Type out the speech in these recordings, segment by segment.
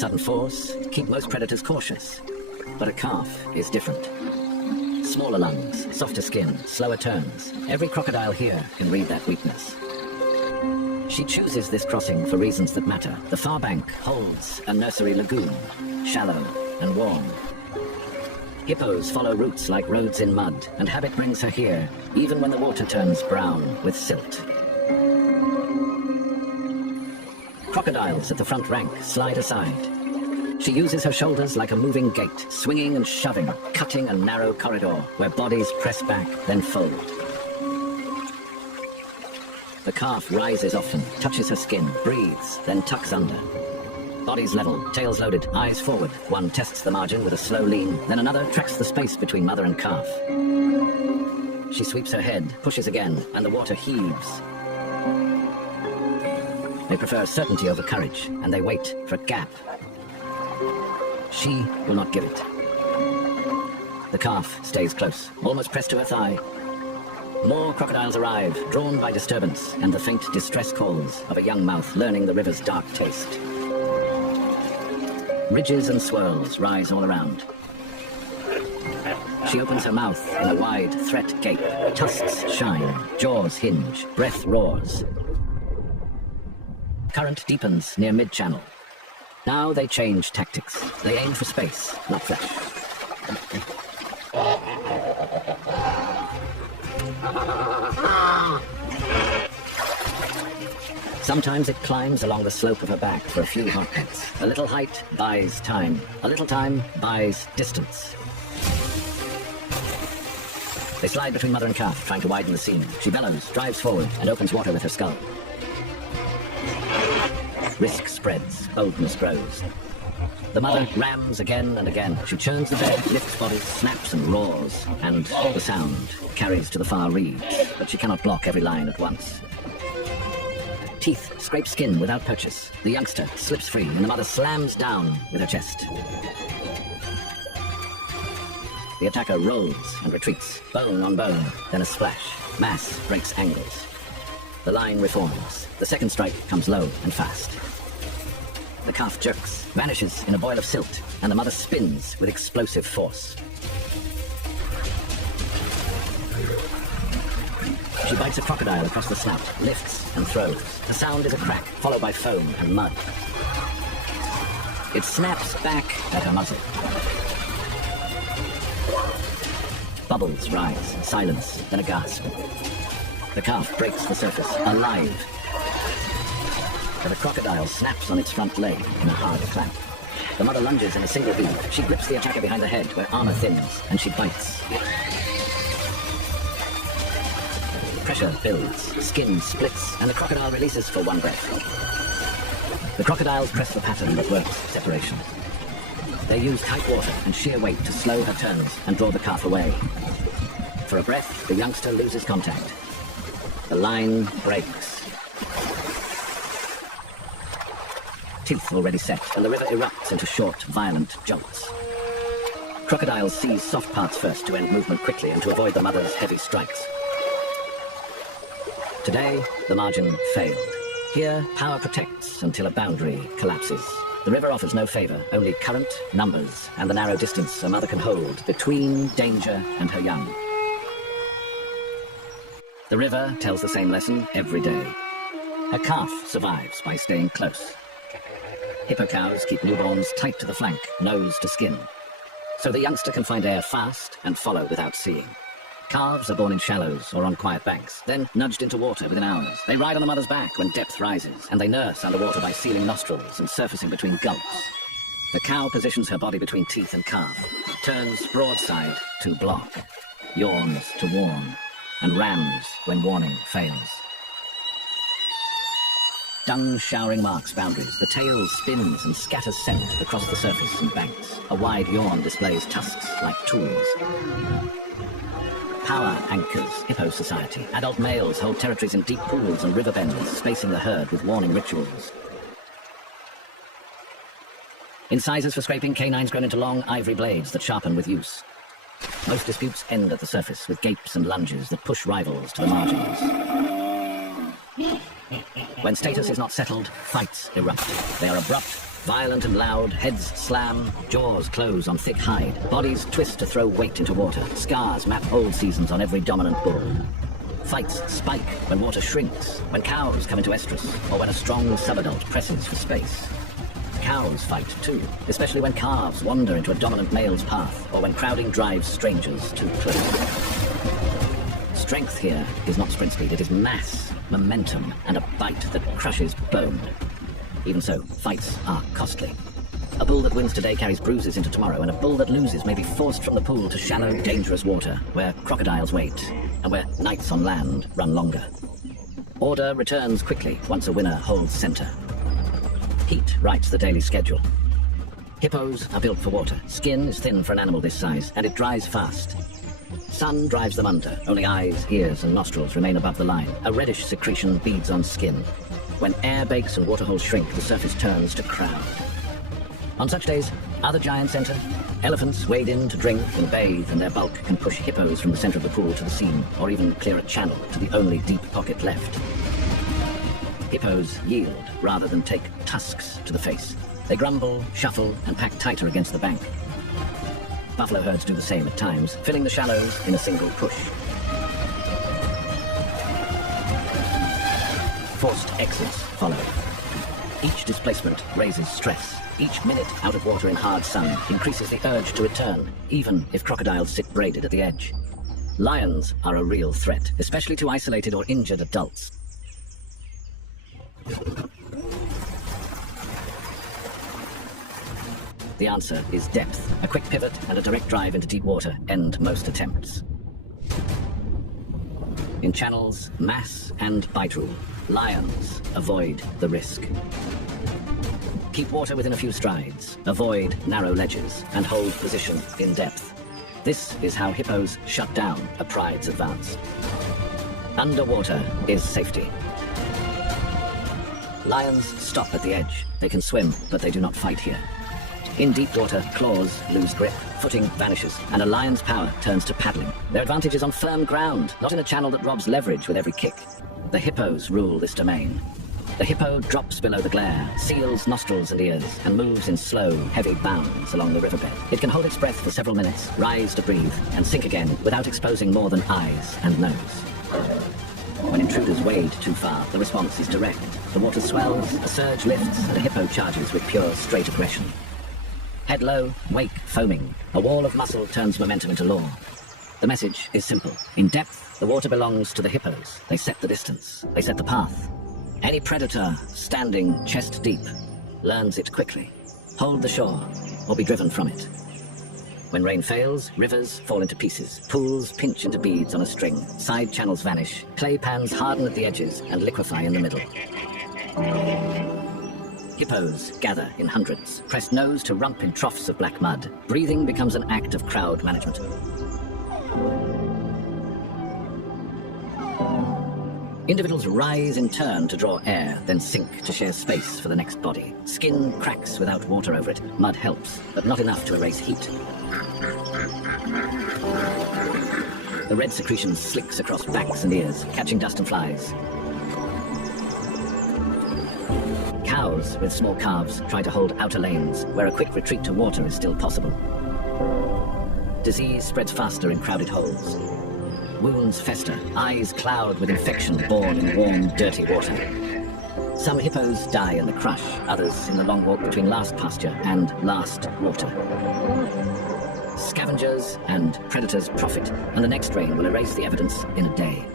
sudden force keep most predators cautious. But a calf is different. Smaller lungs, softer skin, slower turns. Every crocodile here can read that weakness. She chooses this crossing for reasons that matter. The far bank holds a nursery lagoon, shallow and warm. Hippos follow routes like roads in mud, and habit brings her here, even when the water turns brown with silt. Crocodiles at the front rank slide aside. She uses her shoulders like a moving gate, swinging and shoving, cutting a narrow corridor where bodies press back, then fold. The calf rises often, touches her skin, breathes, then tucks under. Bodies level, tails loaded, eyes forward. One tests the margin with a slow lean, then another tracks the space between mother and calf. She sweeps her head, pushes again, and the water heaves. They prefer certainty over courage, and they wait for a gap. She will not give it. The calf stays close, almost pressed to her thigh. More crocodiles arrive, drawn by disturbance and the faint distress calls of a young mouth learning the river's dark taste. Ridges and swirls rise all around. She opens her mouth in a wide threat gape. Tusks shine, jaws hinge, breath roars. Current deepens near mid-channel. Now they change tactics. They aim for space, not flesh. Sometimes it climbs along the slope of her back for a few heartbeats. A little height buys time. A little time buys distance. They slide between mother and calf, trying to widen the seam. She bellows, drives forward, and opens water with her skull. Risk spreads, boldness grows. The mother rams again and again. She churns the bed, lifts bodies, snaps and roars, and the sound carries to the far reeds, but she cannot block every line at once. Teeth scrape skin without purchase. The youngster slips free, and the mother slams down with her chest. The attacker rolls and retreats, bone on bone, then a splash. Mass breaks angles. The line reforms. The second strike comes low and fast. The calf jerks, vanishes in a boil of silt, and the mother spins with explosive force. She bites a crocodile across the snout, lifts and throws. The sound is a crack, followed by foam and mud. It snaps back at her muzzle. Bubbles rise, silence, then a gasp. The calf breaks the surface, alive. But a crocodile snaps on its front leg in a hard clamp. The mother lunges in a single beat. She grips the attacker behind the head where armor thins, and she bites. Pressure builds, skin splits, and the crocodile releases for one breath. The crocodiles press the pattern that works separation. They use tight water and sheer weight to slow her turns and draw the calf away. For a breath, the youngster loses contact. The line breaks. Teeth already set, and the river erupts into short, violent jolts. Crocodiles seize soft parts first to end movement quickly and to avoid the mother's heavy strikes. Today, the margin failed. Here, power protects until a boundary collapses. The river offers no favor, only current, numbers, and the narrow distance a mother can hold between danger and her young. The river tells the same lesson every day. Her calf survives by staying close. Hippo cows keep newborns tight to the flank, nose to skin. So the youngster can find air fast and follow without seeing. Calves are born in shallows or on quiet banks, then nudged into water within hours. They ride on the mother's back when depth rises, and they nurse underwater by sealing nostrils and surfacing between gulps. The cow positions her body between teeth and calf, turns broadside to block, yawns to warn, and rams when warning fails. Dung showering marks boundaries. The tail spins and scatters scent across the surface and banks. A wide yawn displays tusks like tools. Power anchors hippo society. Adult males hold territories in deep pools and river bends, spacing the herd with warning rituals. Incisors for scraping, canines grown into long ivory blades that sharpen with use. Most disputes end at the surface with gapes and lunges that push rivals to the margins. When status is not settled, fights erupt. They are abrupt, Violent and loud, heads slam, jaws close on thick hide, bodies twist to throw weight into water, scars map old seasons on every dominant bull. Fights spike when water shrinks, when cows come into estrus, or when a strong subadult presses for space. Cows fight too, especially when calves wander into a dominant male's path, or when crowding drives strangers too close. Strength here is not sprint speed, it is mass, momentum, and a bite that crushes bone. Even so, fights are costly. A bull that wins today carries bruises into tomorrow, and a bull that loses may be forced from the pool to shallow, dangerous water, where crocodiles wait, and where nights on land run longer. Order returns quickly once a winner holds center. Heat writes the daily schedule. Hippos are built for water. Skin is thin for an animal this size, and it dries fast. Sun drives them under. Only eyes, ears, and nostrils remain above the line. A reddish secretion beads on skin. When air bakes and waterholes shrink, the surface turns to crowd. On such days, other giants enter. Elephants wade in to drink and bathe, and their bulk can push hippos from the center of the pool to the seam, or even clear a channel to the only deep pocket left. Hippos yield rather than take tusks to the face. They grumble, shuffle, and pack tighter against the bank. Buffalo herds do the same at times, filling the shallows in a single push. Forced exits follow. Each displacement raises stress. Each minute out of water in hard sun increases the urge to return, even if crocodiles sit braided at the edge. Lions are a real threat, especially to isolated or injured adults. The answer is depth. A quick pivot and a direct drive into deep water end most attempts. In channels, mass and bite rule. Lions avoid the risk. Keep water within a few strides, avoid narrow ledges, and hold position in depth. This is how hippos shut down a pride's advance. Underwater is safety. Lions stop at the edge. They can swim, but they do not fight here. In deep water, claws lose grip, footing vanishes, and a lion's power turns to paddling. Their advantage is on firm ground, not in a channel that robs leverage with every kick. The hippos rule this domain. The hippo drops below the glare, seals nostrils and ears, and moves in slow, heavy bounds along the riverbed. It can hold its breath for several minutes, rise to breathe, and sink again without exposing more than eyes and nose. When intruders wade too far, the response is direct. The water swells, a surge lifts, and a hippo charges with pure, straight aggression. Head low, wake foaming. A wall of muscle turns momentum into law. The message is simple. In depth, the water belongs to the hippos. They set the distance. They set the path. Any predator standing chest deep learns it quickly. Hold the shore, or be driven from it. When rain fails, rivers fall into pieces. Pools pinch into beads on a string. Side channels vanish. Clay pans harden at the edges and liquefy in the middle. Hippos gather in hundreds, pressed nose to rump in troughs of black mud. Breathing becomes an act of crowd management. Individuals rise in turn to draw air, then sink to share space for the next body. Skin cracks without water over it. Mud helps, but not enough to erase heat. The red secretion slicks across backs and ears, catching dust and flies. Cows with small calves try to hold outer lanes, where a quick retreat to water is still possible. Disease spreads faster in crowded holes. Wounds fester, eyes cloud with infection born in warm, dirty water. Some hippos die in the crush, others in the long walk between last pasture and last water. Scavengers and predators profit, and the next rain will erase the evidence in a day.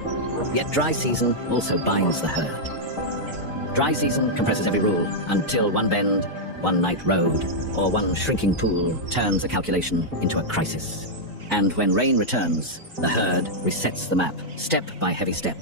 Yet dry season also binds the herd. Dry season compresses every rule until one bend, one night road, or one shrinking pool turns a calculation into a crisis. And when rain returns, the herd resets the map, step by heavy step.